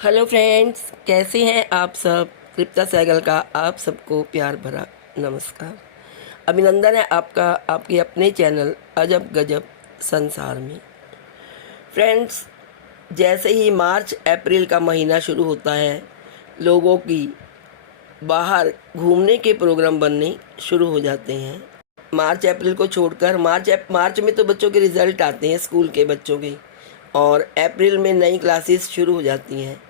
Hello friends, कैसे हैं आप सब। तृप्ता सहगल का आप सबको प्यार भरा नमस्कार। अभिनंदन है आपका आपके अपने चैनल अजब गजब संसार में। फ्रेंड्स, जैसे ही मार्च अप्रैल का महीना शुरू होता है, लोगों की बाहर घूमने के प्रोग्राम बनने शुरू हो जाते हैं। मार्च अप्रैल को छोड़कर मार्च में तो बच्चों के रिजल्ट आते हैं, स्कूल के बच्चों के, और अप्रैल में नई क्लासेस शुरू हो जाती हैं।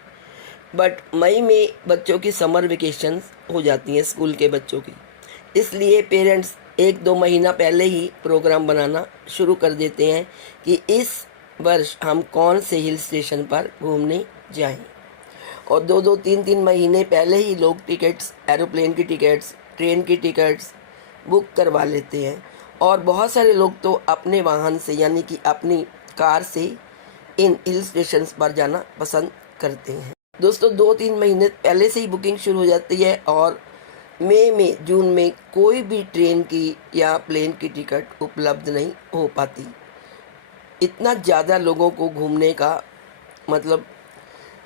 बट मई में बच्चों की समर वेकेशंस हो जाती हैं, स्कूल के बच्चों की। इसलिए पेरेंट्स 1-2 महीना पहले ही प्रोग्राम बनाना शुरू कर देते हैं कि इस वर्ष हम कौन से हिल स्टेशन पर घूमने जाएं। और 2-3 महीने पहले ही लोग टिकट्स, एरोप्लेन की टिकट्स, ट्रेन की टिकट्स बुक करवा लेते हैं। और बहुत सारे लोग तो अपने वाहन से, यानी कि अपनी कार से इन हिल स्टेशंस पर जाना पसंद करते हैं। दोस्तों, 2-3 महीने पहले से ही बुकिंग शुरू हो जाती है और मई में, जून में कोई भी ट्रेन की या प्लेन की टिकट उपलब्ध नहीं हो पाती। इतना ज़्यादा लोगों को घूमने का मतलब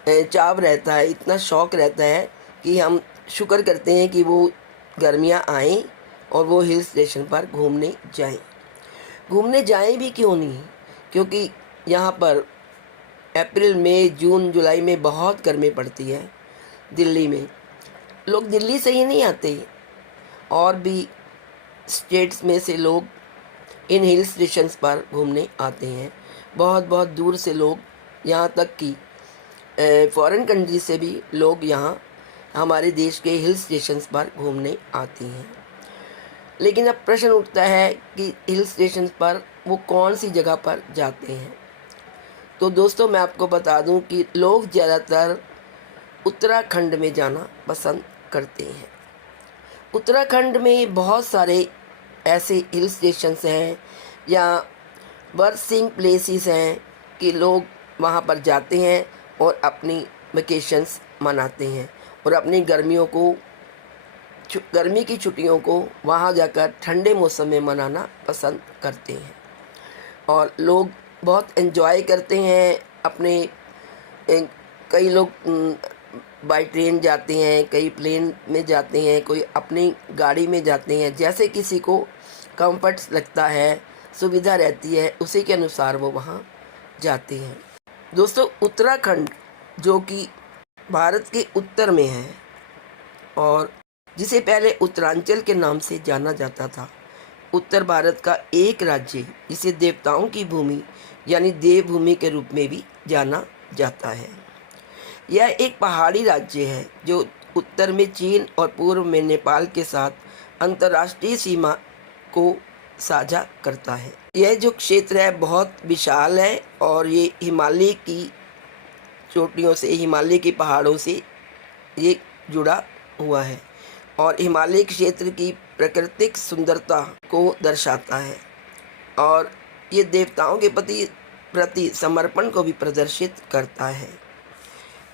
चाव रहता है, इतना शौक़ रहता है कि हम शुक्र करते हैं कि वो गर्मियाँ आएँ और वो हिल स्टेशन पर घूमने जाएं भी क्यों नहीं, क्योंकि यहाँ पर अप्रैल मई जून जुलाई में बहुत गर्मी पड़ती है। दिल्ली में लोग दिल्ली से ही नहीं आते, और भी स्टेट्स में से लोग इन हिल स्टेशंस पर घूमने आते हैं। बहुत बहुत दूर से लोग, यहाँ तक कि फॉरेन कंट्री से भी लोग यहाँ हमारे देश के हिल स्टेशंस पर घूमने आते हैं। लेकिन अब प्रश्न उठता है कि हिल स्टेशंस पर वो कौन सी जगह पर जाते हैं। तो दोस्तों, मैं आपको बता दूं कि लोग ज़्यादातर उत्तराखंड में जाना पसंद करते हैं। उत्तराखंड में बहुत सारे ऐसे हिल स्टेशंस हैं या बर्सिंग प्लेसेस हैं कि लोग वहाँ पर जाते हैं और अपनी वेकेशंस मनाते हैं और अपनी गर्मी की छुट्टियों को वहाँ जाकर ठंडे मौसम में मनाना पसंद करते हैं। और लोग बहुत एंजॉय करते हैं अपने। कई लोग बाई ट्रेन जाते हैं, कई प्लेन में जाते हैं, कोई अपनी गाड़ी में जाते हैं। जैसे किसी को कंफर्ट लगता है, सुविधा रहती है, उसी के अनुसार वो वहाँ जाते हैं। दोस्तों, उत्तराखंड जो कि भारत के उत्तर में है और जिसे पहले उत्तरांचल के नाम से जाना जाता था, उत्तर भारत का एक राज्य जिसे देवताओं की भूमि यानी देवभूमि के रूप में भी जाना जाता है। यह एक पहाड़ी राज्य है जो उत्तर में चीन और पूर्व में नेपाल के साथ अंतर्राष्ट्रीय सीमा को साझा करता है। यह जो क्षेत्र है बहुत विशाल है और ये हिमालय की चोटियों से, हिमालय के पहाड़ों से ये जुड़ा हुआ है और हिमालय क्षेत्र की प्राकृतिक सुंदरता को दर्शाता है और ये देवताओं के प्रति समर्पण को भी प्रदर्शित करता है।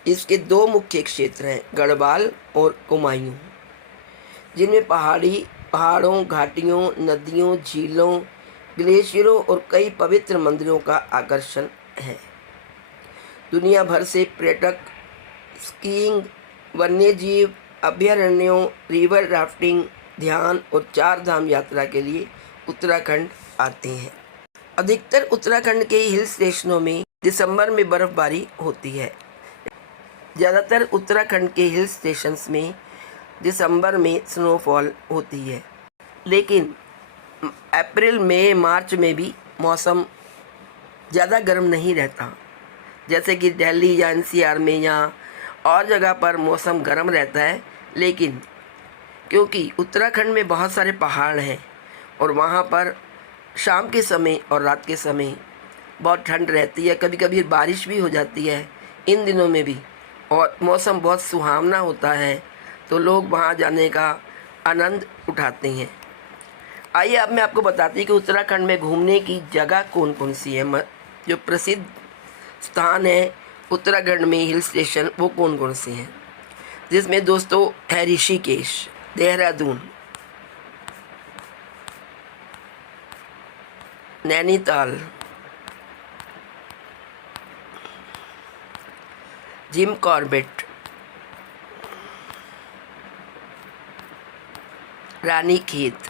इसके 2 मुख्य क्षेत्र हैं, गढ़वाल और कुमायूं, जिनमें पहाड़ों, घाटियों, नदियों, झीलों, ग्लेशियरों और कई पवित्र मंदिरों का आकर्षण है। दुनिया भर से पर्यटक स्कीइंग, वन्यजीव अभयारण्यों, रिवर राफ्टिंग, ध्यान और 4 धाम यात्रा के लिए उत्तराखंड आते हैं। अधिकतर उत्तराखंड के हिल स्टेशनों में दिसंबर में बर्फबारी होती है। ज़्यादातर उत्तराखंड के हिल स्टेशंस में दिसंबर में स्नोफॉल होती है, लेकिन अप्रैल मई मार्च में भी मौसम ज़्यादा गर्म नहीं रहता। जैसे कि दिल्ली या एनसीआर में या और जगह पर मौसम गर्म रहता है, लेकिन क्योंकि उत्तराखंड में बहुत सारे पहाड़ हैं और वहाँ पर शाम के समय और रात के समय बहुत ठंड रहती है, कभी कभी बारिश भी हो जाती है इन दिनों में भी, और मौसम बहुत सुहावना होता है, तो लोग वहाँ जाने का आनंद उठाते हैं। आइए अब मैं आपको बताती हूँ कि उत्तराखंड में घूमने की जगह कौन कौन सी है। जो प्रसिद्ध स्थान है उत्तराखंड में हिल स्टेशन, वो कौन कौन से हैं, जिसमें दोस्तों है ऋषिकेश, देहरादून, नैनीताल, जिम कॉर्बेट, रानीखेत,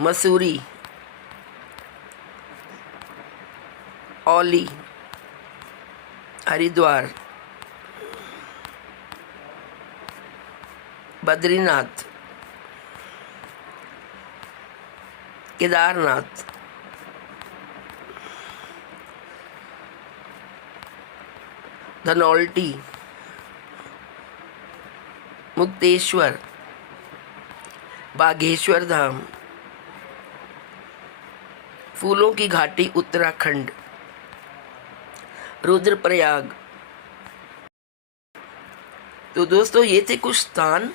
मसूरी, औली, हरिद्वार, बद्रीनाथ, केदारनाथ, धनौल्टी, मुक्तेश्वर, बागेश्वर धाम, फूलों की घाटी उत्तराखंड, रुद्रप्रयाग। तो दोस्तों, ये थे कुछ स्थान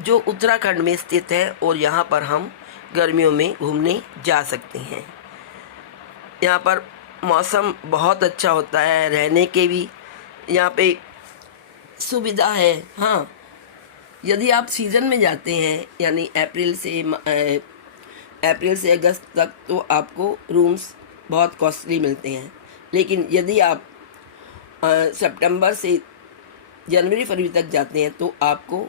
जो उत्तराखंड में स्थित है और यहाँ पर हम गर्मियों में घूमने जा सकते हैं। यहाँ पर मौसम बहुत अच्छा होता है, रहने के भी यहाँ पे सुविधा है। हाँ, यदि आप सीज़न में जाते हैं यानी अप्रैल से अगस्त तक, तो आपको रूम्स बहुत कॉस्टली मिलते हैं। लेकिन यदि आप सितंबर से जनवरी फरवरी तक जाते हैं तो आपको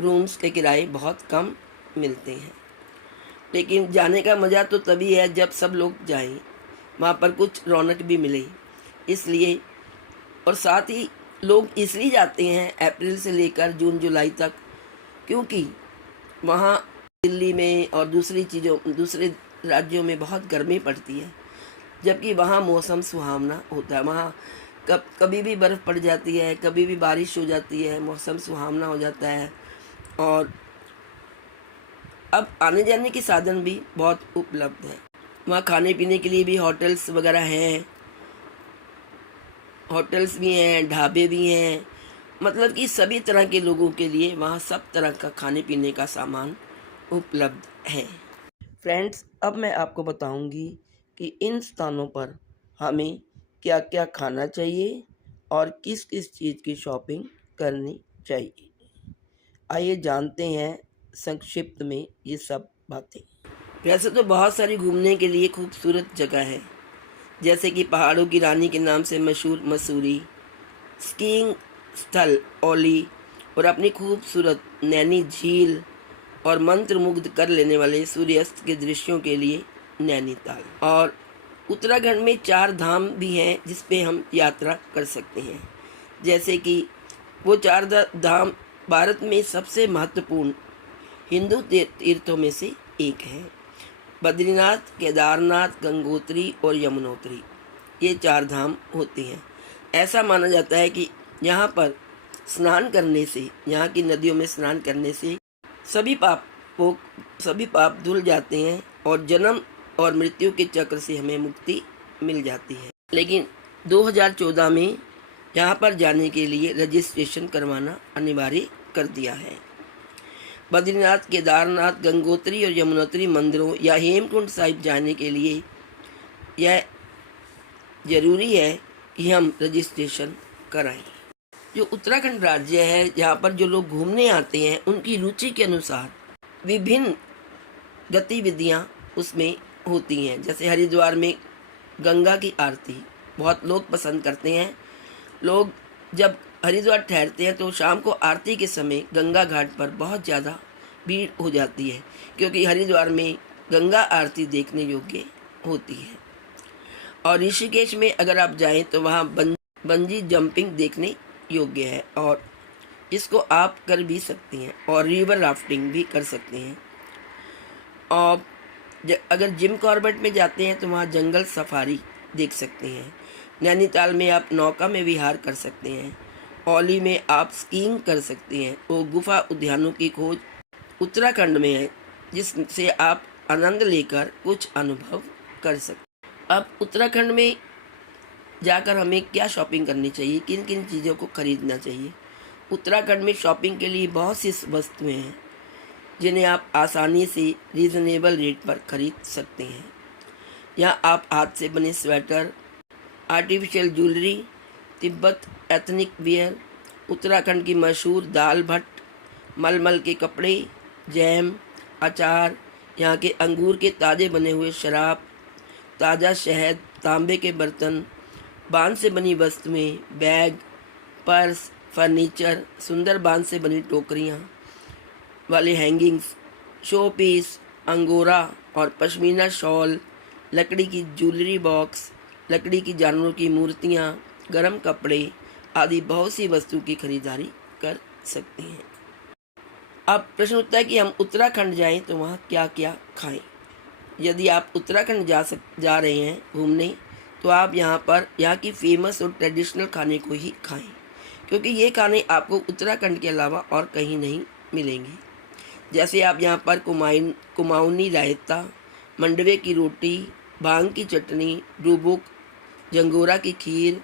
रूम्स के किराए बहुत कम मिलते हैं। लेकिन जाने का मज़ा तो तभी है जब सब लोग जाएं, वहाँ पर कुछ रौनक भी मिले, इसलिए। और साथ ही लोग इसलिए जाते हैं अप्रैल से लेकर जून जुलाई तक, क्योंकि वहाँ दिल्ली में और दूसरे राज्यों में बहुत गर्मी पड़ती है, जबकि वहाँ मौसम सुहावना होता है। वहाँ कभी भी बर्फ़ पड़ जाती है, कभी भी बारिश हो जाती है, मौसम सुहावना हो जाता है। और अब आने जाने के साधन भी बहुत उपलब्ध हैं। वहाँ खाने पीने के लिए भी होटल्स वगैरह हैं, होटल्स भी हैं, ढाबे भी हैं। मतलब कि सभी तरह के लोगों के लिए वहाँ सब तरह का खाने पीने का सामान उपलब्ध है। फ्रेंड्स, अब मैं आपको बताऊंगी कि इन स्थानों पर हमें क्या क्या खाना चाहिए और किस किस चीज़ की शॉपिंग करनी चाहिए। आइए जानते हैं संक्षिप्त में ये सब बातें। वैसे तो बहुत सारी घूमने के लिए खूबसूरत जगह है, जैसे कि पहाड़ों की रानी के नाम से मशहूर मसूरी, स्कीइंग स्थल औली, और अपनी खूबसूरत नैनी झील और मंत्रमुग्ध कर लेने वाले सूर्यास्त के दृश्यों के लिए नैनीताल। और उत्तराखंड में 4 धाम भी हैं जिस पे हम यात्रा कर सकते हैं। जैसे कि वो 4 धाम भारत में सबसे महत्वपूर्ण हिंदू तीर्थों में से एक है। बद्रीनाथ, केदारनाथ, गंगोत्री और यमुनोत्री, ये 4 धाम होते हैं। ऐसा माना जाता है कि यहाँ पर स्नान करने से, यहाँ की नदियों में स्नान करने से सभी पाप धुल जाते हैं और जन्म और मृत्यु के चक्र से हमें मुक्ति मिल जाती है। लेकिन 2014 में यहाँ पर जाने के लिए रजिस्ट्रेशन करवाना अनिवार्य कर दिया है। बद्रीनाथ, केदारनाथ, गंगोत्री और यमुनोत्री मंदिरों या हेमकुंड साहिब जाने के लिए यह ज़रूरी है कि हम रजिस्ट्रेशन कराएं। जो उत्तराखंड राज्य है, यहाँ पर जो लोग घूमने आते हैं उनकी रुचि के अनुसार विभिन्न गतिविधियाँ उसमें होती हैं। जैसे हरिद्वार में गंगा की आरती बहुत लोग पसंद करते हैं। लोग जब हरिद्वार ठहरते हैं तो शाम को आरती के समय गंगा घाट पर बहुत ज़्यादा भीड़ हो जाती है, क्योंकि हरिद्वार में गंगा आरती देखने योग्य होती है। और ऋषिकेश में अगर आप जाएं तो वहाँ बंजी जंपिंग देखने योग्य है और इसको आप कर भी सकती हैं, और रिवर राफ्टिंग भी कर सकते हैं। और अगर जिम कॉर्बेट में जाते हैं तो वहाँ जंगल सफारी देख सकते हैं। नैनीताल में आप नौका में विहार कर सकते हैं। औली में आप स्कीइंग कर सकते हैं। वो गुफा उद्यानों की खोज उत्तराखंड में है, जिससे आप आनंद लेकर कुछ अनुभव कर सकते हैं। अब उत्तराखंड में जाकर हमें क्या शॉपिंग करनी चाहिए, किन किन चीज़ों को खरीदना चाहिए। उत्तराखंड में शॉपिंग के लिए बहुत सी वस्तुएं हैं जिन्हें आप आसानी से रीज़नेबल रेट पर खरीद सकते हैं। यहाँ आप हाथ से बने sweater, artificial jewellery, Tibet ethnic wear, Uttarakhand की मशहूर दाल भट्ट, मलमल के कपड़े, जैम, अचार, यहाँ के अंगूर के ताज़े बने हुए शराब, ताज़ा शहद, तांबे के बर्तन, बांस से बनी वस्तुएं, बैग, पर्स, फर्नीचर, सुंदर बांस से बनी टोकरियाँ वाले हैंगिंग्स, शो पीस, अंगोरा और पश्मीना शॉल, लकड़ी की ज्वेलरी बॉक्स, लकड़ी की जानवरों की मूर्तियाँ, गर्म कपड़े आदि बहुत सी वस्तु की खरीदारी कर सकते हैं। अब प्रश्न उठता है कि हम उत्तराखंड जाएं तो वहाँ क्या क्या खाएं। यदि आप उत्तराखंड जा रहे हैं घूमने तो आप यहाँ की फेमस और ट्रेडिशनल खाने को ही खाएं, क्योंकि ये खाने आपको उत्तराखंड के अलावा और कहीं नहीं मिलेंगे। जैसे आप यहाँ पर कुमाऊनी रायता, मंडवे की रोटी, भांग की चटनी, डुबुक, जंगोरा की खीर,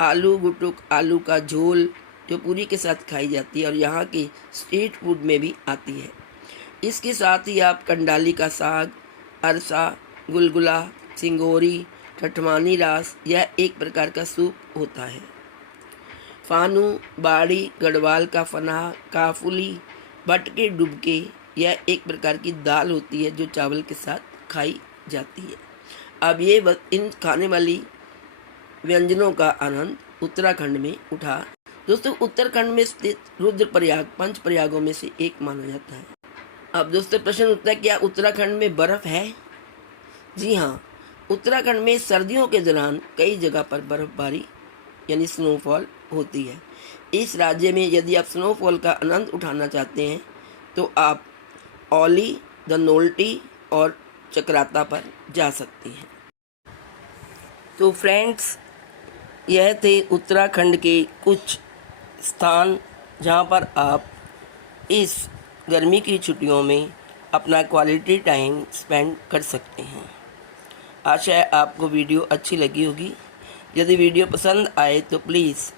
आलू गुटुक, आलू का झोल जो पूरी के साथ खाई जाती है और यहाँ के स्ट्रीट फूड में भी आती है। इसके साथ ही आप कंडाली का साग, अरसा, गुलगुला, सिंगोरी, ठठमानी रास यह एक प्रकार का सूप होता है। फानू, बाड़ी, गढ़वाल का फना, काफुली, बटके डुबके यह एक प्रकार की दाल होती है जो चावल के साथ खाई जाती है। अब इन खाने वाली व्यंजनों का आनंद उत्तराखंड में उठा। दोस्तों, उत्तराखंड में स्थित रुद्रप्रयाग पंच प्रयागों में से एक माना जाता है। अब दोस्तों प्रश्न उठता है, क्या उत्तराखंड में बर्फ़ है? जी हाँ, उत्तराखंड में सर्दियों के दौरान कई जगह पर बर्फबारी यानी स्नोफॉल होती है। इस राज्य में यदि आप स्नोफॉल का आनंद उठाना चाहते हैं तो आप औली, द नोल्टी और चक्राता पर जा सकते हैं। तो फ्रेंड्स, यह थे उत्तराखंड के कुछ स्थान जहाँ पर आप इस गर्मी की छुट्टियों में अपना क्वालिटी टाइम स्पेंड कर सकते हैं। आशा है आपको वीडियो अच्छी लगी होगी। यदि वीडियो पसंद आए तो प्लीज़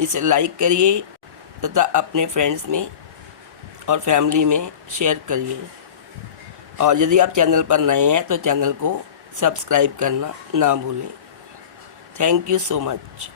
इसे लाइक करिए तथा अपने फ्रेंड्स में और फैमिली में शेयर करिए। और यदि आप चैनल पर नए हैं तो चैनल को सब्सक्राइब करना ना भूलें। Thank you so much.